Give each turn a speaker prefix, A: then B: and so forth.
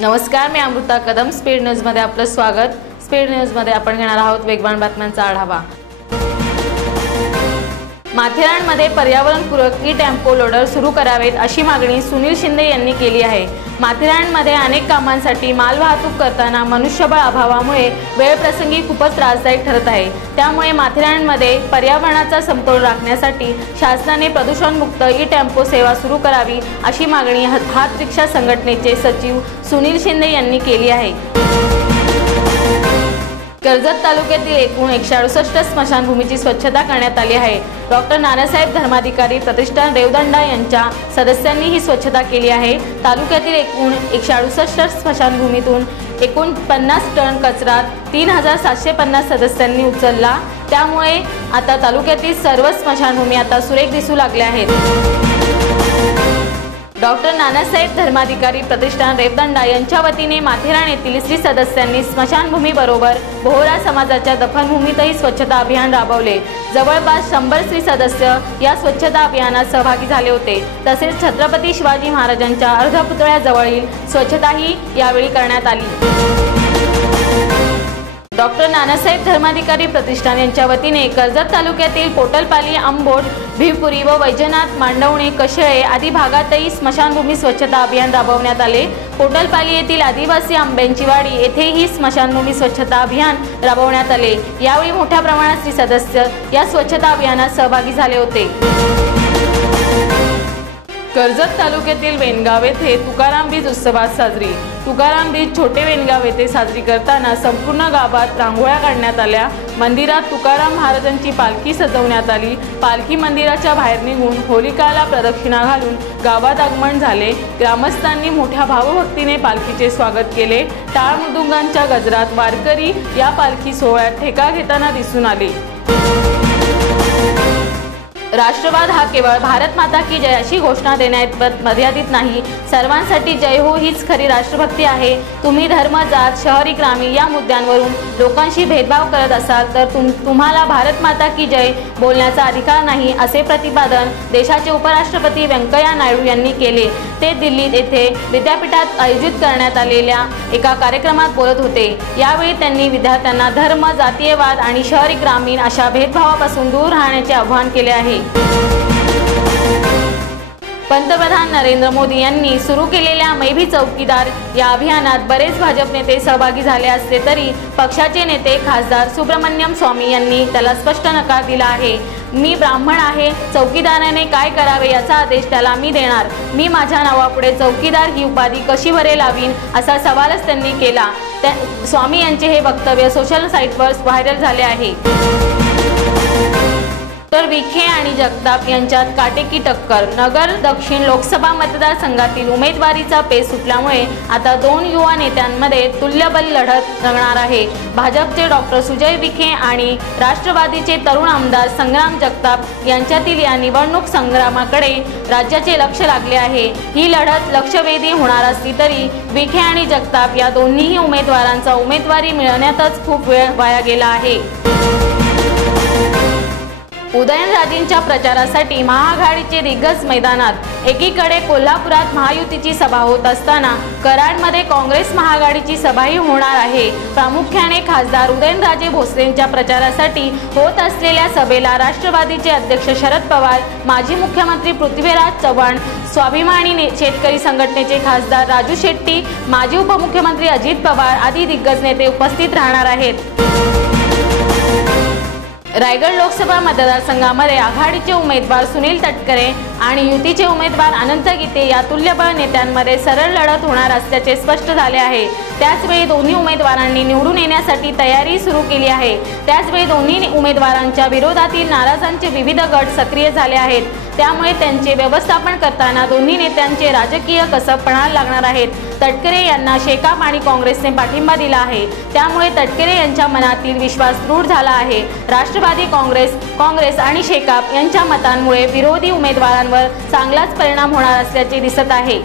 A: नमस्कार मी अमृता कदम. स्पीड न्यूजमध्ये आपलं स्वागत. स्पीड न्यूजमध्ये आपण घेणार आहोत वेगवान बातम्यांचा आढावा. माथेरानमध्ये पर्यावरणपूरक ई टेम्पो लोडर सुरू करावेत अशी मागणी सुनील शिंदे यांनी केली आहे. माथेरानमध्ये अनेक कामांसाठी मालवाहतूक करताना मनुष्यबळ अभावामुळे वेळप्रसंगी खूपच त्रासदायक ठरत आहे. त्यामुळे माथेरानमध्ये पर्यावरणाचा समतोल राखण्यासाठी शासनाने प्रदूषणमुक्त ई टेम्पो सेवा सुरू करावी अशी मागणी हात रिक्षा संघटनेचे सचिव सुनील शिंदे यांनी केली आहे. कर्जत तालुक्यातील एकूण एकशे अडुसष्ट स्मशानभूमीची स्वच्छता करण्यात आली आहे. डॉक्टर नानासाहेब धर्माधिकारी प्रतिष्ठान रेवदंडा यांच्या सदस्यांनी ही स्वच्छता केली आहे. तालुक्यातील एकूण एकशे अडुसष्ट स्मशानभूमीतून एकूण पन्नास टन कचरा तीन हजार सातशे पन्नास सदस्यांनी उचलला. त्यामुळे आता तालुक्यातील सर्व स्मशानभूमी आता सुरेख दिसू लागल्या आहेत. डॉक्टर नानासाहेब धर्माधिकारी प्रतिष्ठान रेवदंडा यांच्या वतीने माथेरान येथील स्त्री सदस्यांनी स्मशानभूमीबरोबर बोहरा समाजाच्या दफनभूमीतही स्वच्छता अभियान राबवले. जवळपास शंभर स्त्री सदस्य या स्वच्छता अभियानात सहभागी झाले होते. तसेच छत्रपती शिवाजी महाराजांच्या अर्धपुतळ्याजवळील स्वच्छताही यावेळी करण्यात आली. डॉक्टर नानासाहेब धर्माधिकारी प्रतिष्ठान यांच्या वतीने कर्जत तालुक्यातील पोटलपाली आंबोड भिवपुरी व वैजनाथ मांडवणे कशळे आदी भागातही स्मशानभूमी स्वच्छता अभियान राबवण्यात आले. पोटलपाली येथील आदिवासी आंब्यांची वाडी येथेही स्मशानभूमी स्वच्छता अभियान राबवण्यात आले. यावेळी मोठ्या प्रमाणात स्त्री सदस्य या स्वच्छता अभियानात सहभागी झाले होते. कर्जत तालुक्यातील वेनगाव येथे तुकाराम बीज उत्सवात साजरी. तुकाराम बीज छोटे वेनगाव येथे साजरी करताना संपूर्ण गावात रांगोळ्या काढण्यात आल्या. मंदिरात तुकाराम महाराजांची पालखी सजवण्यात आली. पालखी मंदिराच्या बाहेर निघून होलिकाला प्रदक्षिणा घालून गावात आगमन झाले. ग्रामस्थांनी मोठ्या भावभक्तीने पालखीचे स्वागत केले. टाळ मृदुंगांच्या गजरात वारकरी या पालखी सोहळ्यात ठेका घेताना दिसून आले. राष्ट्रवाद हा केवळ भारत माता की जय अशी घोषणा देण्यात मर्यादित नाही. सर्वांसाठी जय हो हीच खरी राष्ट्रभक्ती आहे. तुम्ही धर्म जात शहरी ग्रामीण या मुद्द्यांवरून लोकांशी भेदभाव करत असाल तर तुम तुम्हाला भारत माता की जय बोलण्याचा अधिकार नाही असे प्रतिपादन देशाचे उपराष्ट्रपती व्यंकय्या नायडू यांनी केले. ते दिल्लीत येथे विद्यापीठात आयोजित करण्यात आलेल्या एका कार्यक्रमात बोलत होते. यावेळी त्यांनी विद्यार्थ्यांना धर्म जातीयवाद आणि शहरी ग्रामीण अशा भेदभावापासून दूर राहण्याचे आवाहन केले आहे. पंतप्रधान नरेंद्र मोदी यांनी सुरू केलेल्या मैभी चौकीदार या अभियानात बरेच भाजप नेते सहभागी झाले असले तरी पक्षाचे नेते खासदार सुब्रमण्यम स्वामी यांनी त्याला स्पष्ट नकार दिला आहे. मी ब्राह्मण आहे चौकीदाराने काय करावे याचा आदेश त्याला मी देणार. मी माझ्या नावापुढे चौकीदार ही उपाधी कशी बरे लावीन असा सवालच त्यांनी केला. त्या स्वामी यांचे हे वक्तव्य सोशल साईटवर व्हायरल झाले आहे. तर विखे आणि जगताप यांच्यात काटेकी टक्कर. नगर दक्षिण लोकसभा मतदारसंघातील उमेदवारीचा पेस सुटल्यामुळे आता दोन युवा नेत्यांमध्ये तुल्यबल लढत रंगणार आहे. भाजपचे डॉक्टर सुजय विखे आणि राष्ट्रवादीचे तरुण आमदार संग्राम जगताप यांच्यातील या निवडणूक संग्रामाकडे राज्याचे लक्ष लागले आहे. ही लढत लक्षवेधी होणार असली तरी विखे आणि जगताप या दोन्हीही उमेदवारांचा उमेदवारी मिळवण्यातच खूप वेळ वाया गेला आहे. उदयनराजेंच्या प्रचारासाठी महाआघाडीचे दिग्गज मैदानात. एकीकडे कोल्हापुरात महायुतीची सभा होत असताना कराडमध्ये काँग्रेस महाआघाडीची सभाही होणार आहे. प्रामुख्याने खासदार उदयनराजे भोसलेंच्या प्रचारासाठी होत असलेल्या सभेला राष्ट्रवादीचे अध्यक्ष शरद पवार माजी मुख्यमंत्री पृथ्वीराज चव्हाण स्वाभिमानी शेतकरी संघटनेचे खासदार राजू शेट्टी माजी उपमुख्यमंत्री अजित पवार आदी दिग्गज नेते उपस्थित राहणार आहेत. रायगड लोकसभा मतदारसंघामध्ये आघाडीचे उमेदवार सुनील तटकरे आणि युतीचे उमेदवार अनंत गीते या तुल्यबळ नेत्यांमध्ये सरळ लढत होणार असल्याचे स्पष्ट झाले आहे. त्याचवेळी दोन्ही उमेदवारांनी निवडून येण्यासाठी तयारी सुरू केली आहे. त्याचवेळी दोन्ही उमेदवारांच्या विरोधातील नाराजांचे विविध गट सक्रिय झाले आहेत. त्यामुळे त्यांचे व्यवस्थापन करताना दोन्ही नेत्यांचे राजकीय कसब पणाला लागणार आहेत. तटकरे यांना शेकाप आणि काँग्रेसने पाठिंबा दिला आहे. त्यामुळे तटकरे यांच्या मनातील विश्वास दृढ झाला आहे. राष्ट्रवादी काँग्रेस काँग्रेस आणि शेकाप यांच्या मतांमुळे विरोधी उमेदवारांवर चांगलाच परिणाम होणार असल्याचे दिसत आहे.